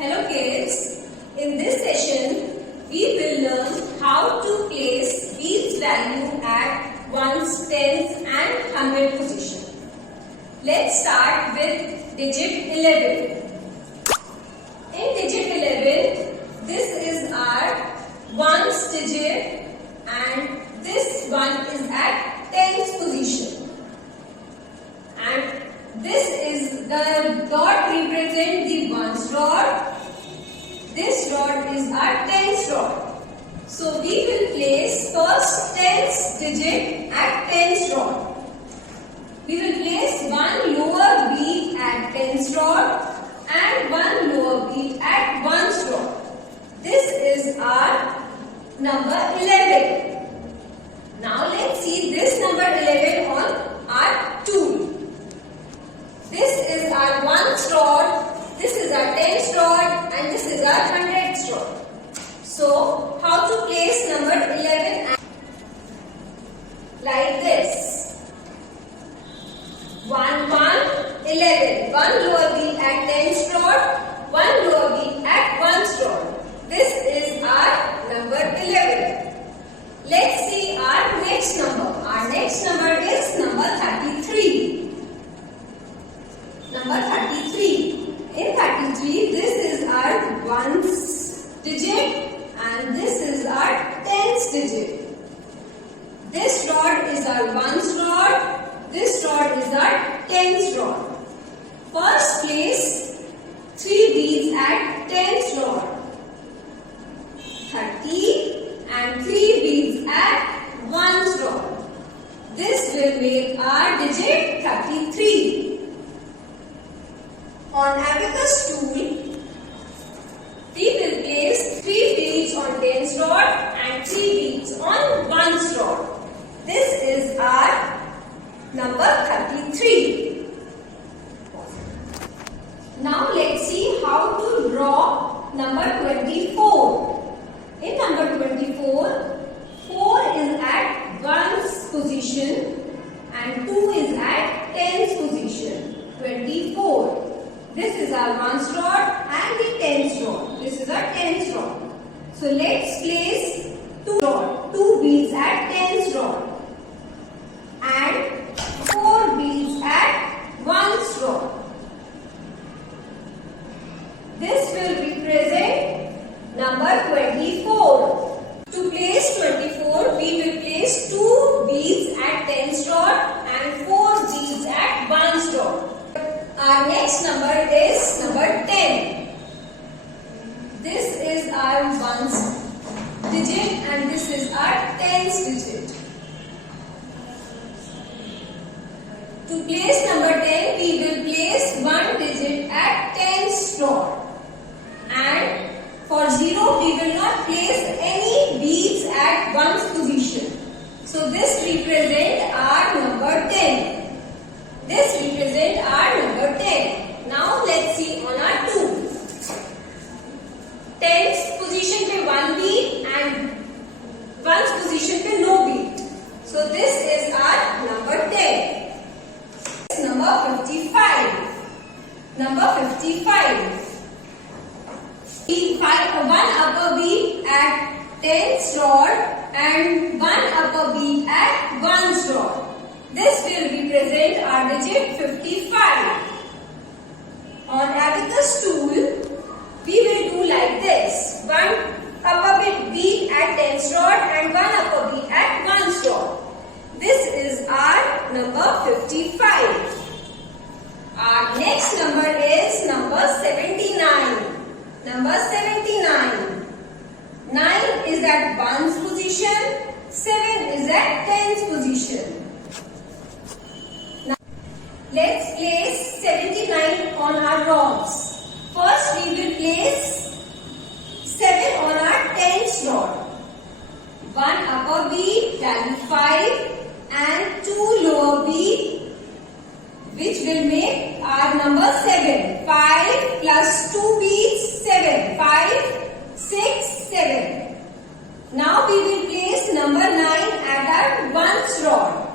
Hello kids, in this session we will learn how to place beads value at ones, tens and hundred position. Let's start with digit 11. In digit 11, this is our ones digit and this one is at tens position. And this is the dot represent the ones rod. This rod is our tens rod. So we will place first tens digit at tens rod. We will place one lower bead at tens rod and one lower bead at ones rod. This is our number 11. Now let's see this number 11 on our tool. This is our ones rod, this is our tens rod and this is our hundreds rod. So, how to place number 11 like this. 1, 1, 11. One lower bead at tens rod, one lower bead at ones rod. This is our number 11. Let's see our next number. Our next number is number 33. Number 33. In 33, this is our ones digit and this is our tens digit. This rod is our ones rod, this rod is our tens rod. First place 3 beads at tens rod. 30 and 3 beads at ones rod. This will make our digit 33. On abacus tool, we will place 3 beads on tens rod and 3 beads on ones rod. This is our number 33. Now let's see how to draw number 24. In number 24, 4 is at ones position and 2 is at tens position. 24. This is our ones rod and the tens rod. This is our tens rod. So let's place 2 beads at tens rod and 4 beads at ones rod. This will represent number 24. To place 24, we will place 2 beads at tens rod and 4 beads at ones rod. Our next number is number 10. This is our ones digit and this is our tens digit. To place number 10, we will place 1 digit at tens rod. And for 0, we will not place any beads at ones position. So this represents our number 10. This represents our number 10. Now let's see on our tool. Tens position पे 1 bead and ones position पे no bead. So this is our number 10. Number 55. Number 55. 1 upper bead at tens rod and 1 upper bead at ones rod. This will represent our digit 55. On abacus tool, we will do like this. 1 upper bead at tens rod and 1 upper bead at ones rod. This is our number 55. Our next number is number 79. Number 79. 9 is at ones position, 7 is at tens position. Let's place 79 on our rods. First we will place 7 on our tens rod. 1 upper bead, value 5 and 2 lower bead which will make our number 7. 5 plus 2 beads, 7. 5, 6, 7. Now we will place number 9 at our ones rod.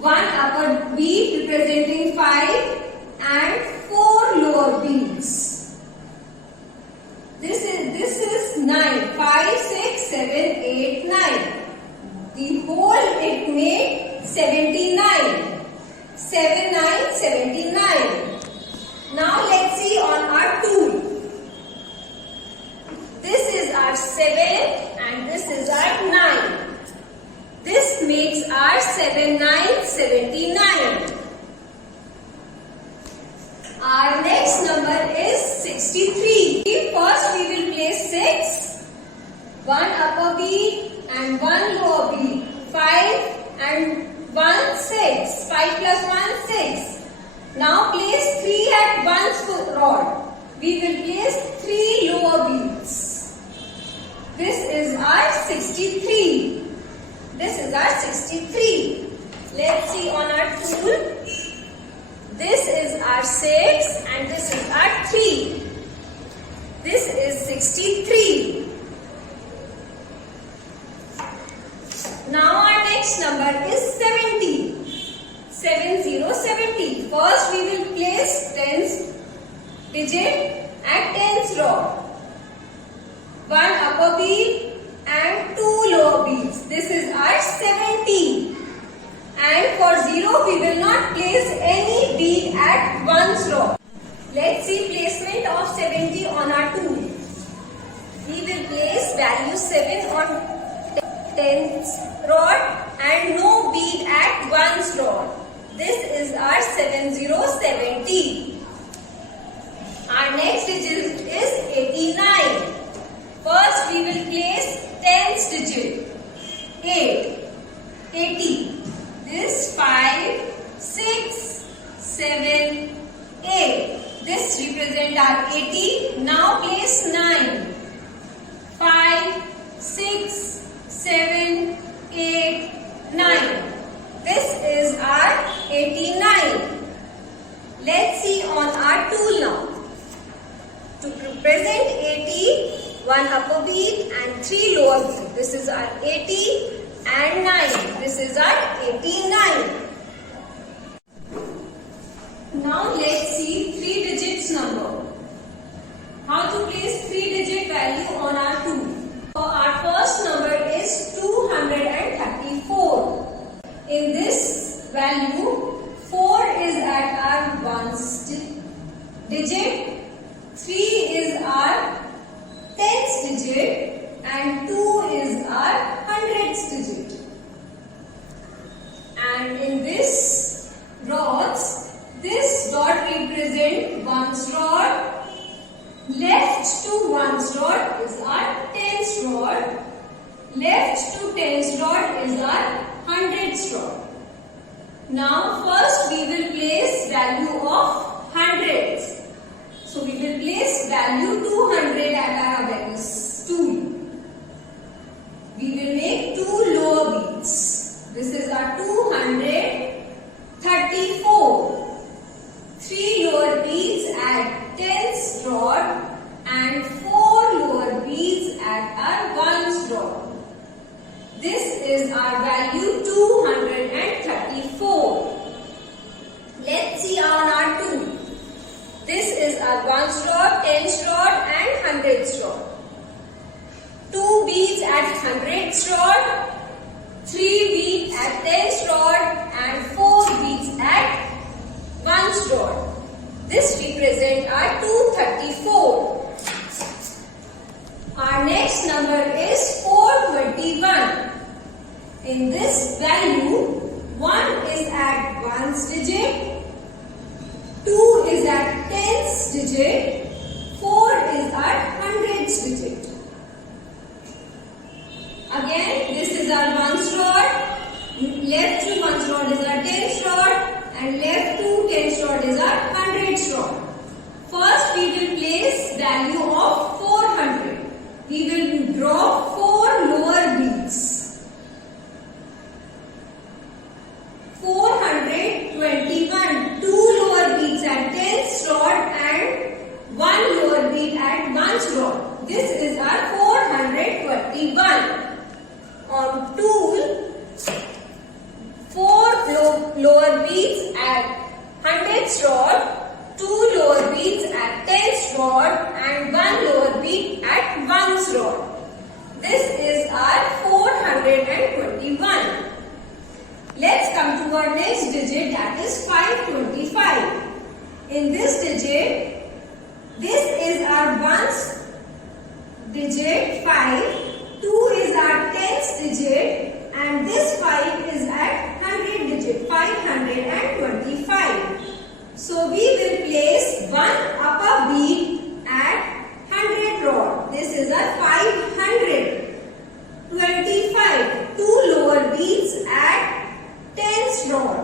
1 upper bead representing 5 and 4 lower beads. Our next number is 63. First we will place 6, 1 upper beat and 1 lower beat, 5 and 1 6, 5 plus 1 6. Now place 3 at one rod. We will place 3 lower beats. This is our 63. This is our 63. Let's see on our tool. This is our 6 and this is our 3. This is 63. Now our next number is 70. 70. First we will place 10th digit at 10th rod. 1 upper beat and 2 lower beats. This is our 70. And for 0 we will not place any beat at 1's rod. Let's see placement of 70 on our tool. We will place value 7 on 10th rod and no beat at 1's rod. This is our 70. Our next digit is 89. First we will place 10th digit. 80. This 5, 6, 7, 8. This represents our 80. Now place 9. 5, 6, 7, 8, 9. This is our 89. Let's see on our tool now. To represent 80, 1 upper beat and 3 lower beat. This is our 80 and 9. This is our 89. Now let's see 3 digits number. How to place 3 digit value on our tool. So our first number is 234. In this value, 4 is at our 1st digit, 3 is our 10th digit and 2 is our 100th digit. And in this rods, this dot represents 1's rod. Left to 1's rod is our 10th rod. Left to 10th rod is our 100th rod. Now first we will place value of hundreds. So we will place value 200 at our abacus tool. We will make 2 lower beats. This is our 234. 3 lower beats at 10th rod and 4 lower beats at our 1's rod. This is our value 234. Let's see on our tool. This is our 1's rod, 10th rod and 100th rod. 2 beats at 100th rod, 3 beats at 10th rod and 4 beats at 1's rod. This represents our 234. Our next number is 421. In this value, 1 is at 1's digit, 2 is at 10th digit, 4 is at 100th digit. Again, this is our 1's rod, left to 1's rod is our 10th rod and left to 10th rod is our 100th rod. First we will place value of 400. We will draw 4 lower beats. 421. 2 lower beats at 10th rod and 1 lower beat at 1's rod. This is our 421. On tool, 4 lower beats at 100th rod, 2 lower beats at 10th rod and 1 lower beat at 1's rod. This is our 421. Let's come to our next digit, that is 525. In this digit, this is our 1's digit 5. 2 is our 10th digit and this 5 is at 100 digit, 525. So we will place one upper bead at 100 rod. This is a 500. 25. Two lower beads at 10th rod.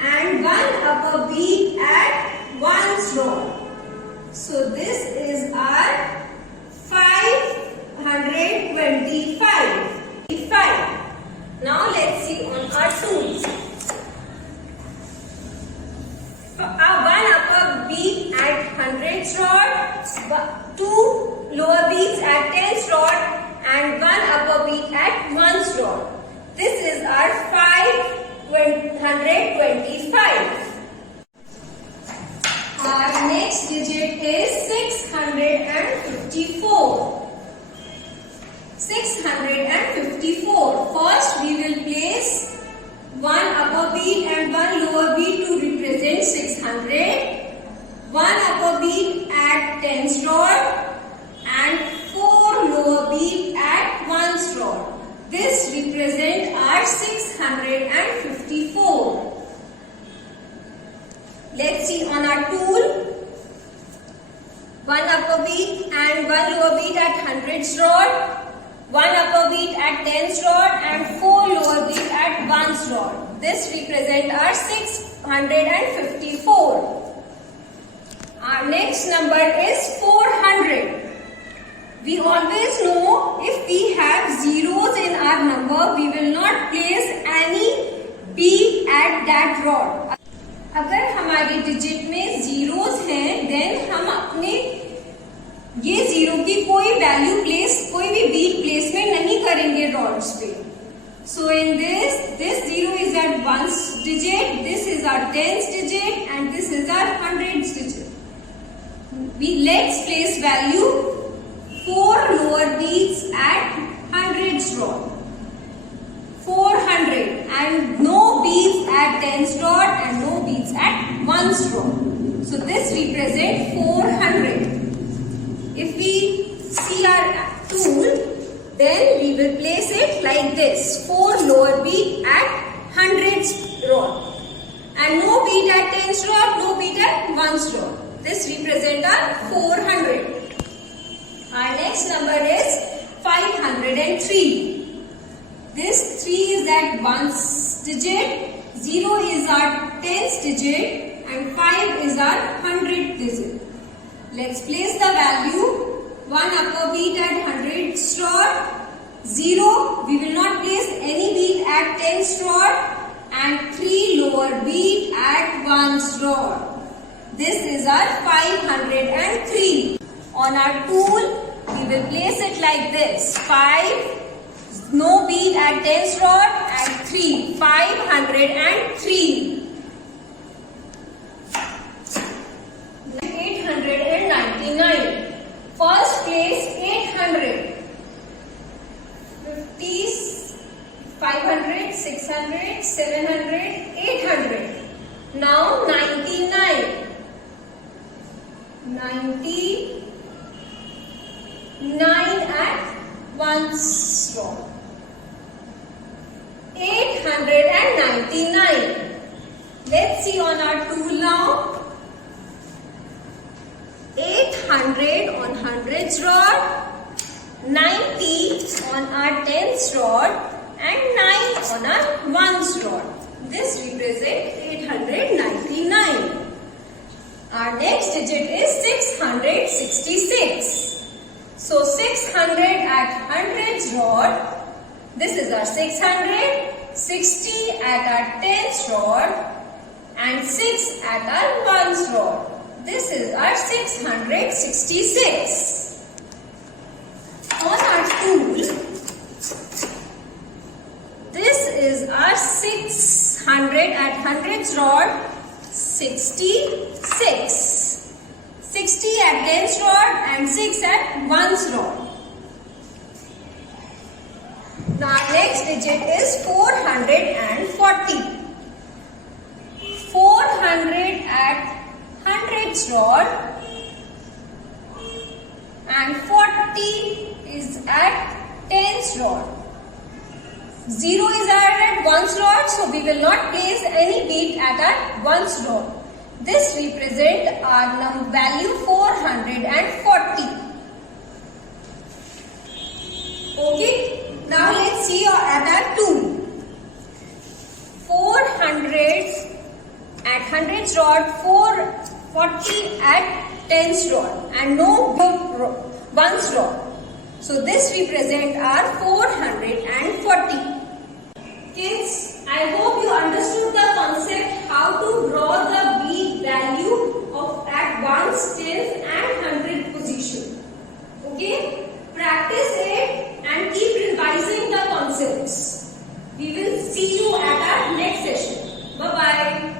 And one upper bead at 1st rod. So this is our 525. Now let's see on our tools. One upper bead at 100th rod, two lower beads at 10th rod, and one upper bead at 1st rod. This is our 525. Our next digit is 654. 654. First we will place one upper bead and one lower bead to represent 600. One upper bead at 10th rod and four lower bead at 1st rod. This represents our 654. Let's see on our tool. One upper bead and one lower bead at 100th rod. One upper bead at 10th rod and four lower bead at 1st rod. This represents our 654. Our next number is 400. We always know if we have zeros in our number, we will not place any bead at that rod. अगर हमारी digit में zeros हैं, then हम अपने ये zero की कोई value place, कोई भी बीट प्लेसमेंट नहीं करेंगे रॉड्स पे. So in this zero is our 1st digit, this is our 10th digit, and this is our 100th digit. Let's place value 4 lower beads at 100th rod. 400 and no beads at 10th rod and no beads at 1st rod. So this represents 400. If we see our tool, then we will place it like this. 4 lower bead at 100th rod and no bead at 10th rod, no bead at 1st rod. This represents our 400. Our next number is 503. This 3 is at 1st digit, 0 is our 10th digit, and 5 is our 100th digit. Let's place the value. 1 upper bead at 100th rod, 0, we will not place any bead at 10th rod, and 3 lower bead at 1st rod. This is our 503. On our tool, we will place it like this. 5, no bead at 10th rod, and 3, 503. 899. First place 800. 50, 500, 600, 700, 800. Now 99. 99 at 1st rod. 899. Let's see on our tool now. 800 on 100th rod, 90 on our 10th rod, and 9 on our 1st rod. This represents 899. Our next digit is 666. So 600 at 100th rod, this is our 600, 60 at our 10th rod, and 6 at our 1st rod. This is our 666. On our tool, this is our 600 at 100th rod, 66. 60 at 10th rod and 6 at 1st rod. Now our next digit is 440. 400 at 100th rod and 40 is at 10th rod. 0 is at 1st rod, so we will not place any bead at our 1st rod. This represent our value 440. Okay. Now let's see at our 2. 400s at 100s rod, 440 at 10s rod, and no 1s rod. So this represent our 440. Kids, I hope you understood the concept how to draw the bead value of at 1s, 10s and 100 position. Okay? Practice it and keep revising the concepts. We will see you at our next session. Bye-bye.